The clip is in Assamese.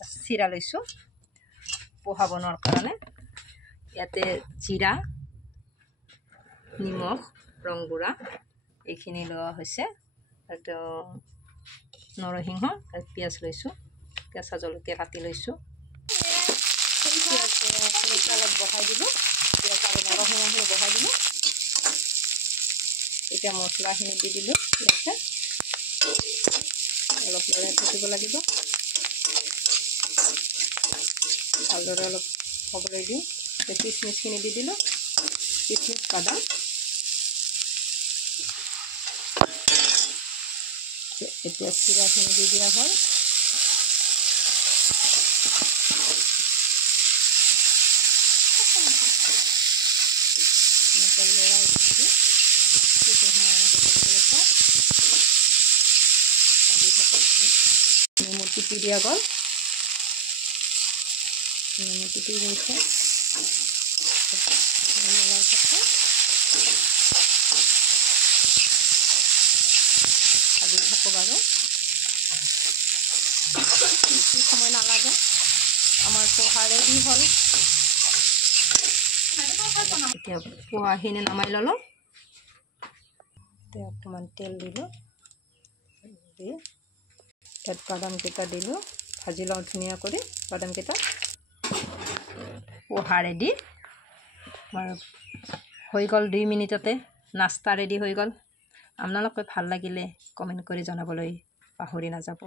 এটা চিৰা লৈছোঁ পোহা বনোৱাৰ কাৰণে। ইয়াতে জিৰা, নিমখ, ৰং গুড়া এইখিনি লোৱা হৈছে। আৰু নৰসিংহ আৰু পিঁয়াজ লৈছোঁ, কেঁচা জলকীয়া কাটি লৈছোঁ। অলপ বহাই দিলোঁ, পিঁয়াজ আৰু নৰসিংহখিনি বহাই দিলোঁ। এতিয়া মছলাখিনি দি দিলোঁ। ইয়াতে অলপ লৰাই থাকিব লাগিব, ভালদৰে অলপ হ'বলৈ দিওঁ। কিচমিচখিনি দি দিলোঁ, কিচমিচ বাদাম। এতিয়া চিৰাখিনি দি দিয়া হ'ল। লৰাই দিছোঁ, নেমু টিপি দিয়া গ'ল, নেমু টিপি গৈছে। লৰাই থাকে, ভাজি থাকোঁ বাৰু, বেছি সময় নালাগে। আমাৰ পোহা ৰেডি হ'ল। এতিয়া পোহাখিনি নমাই ল'লোঁ। এতিয়া অকণমান তেল দিলোঁ, দি তাত বাদামকেইটা দিলোঁ, ভাজি লওঁ ধুনীয়া কৰি বাদামকেইটা। পোহা ৰেডি আমাৰ হৈ গ'ল 2 মিনিটতে। নাস্তা ৰেডি হৈ গ'ল। আপোনালোকে ভাল লাগিলে কমেণ্ট কৰি জনাবলৈ পাহৰি নাযাব।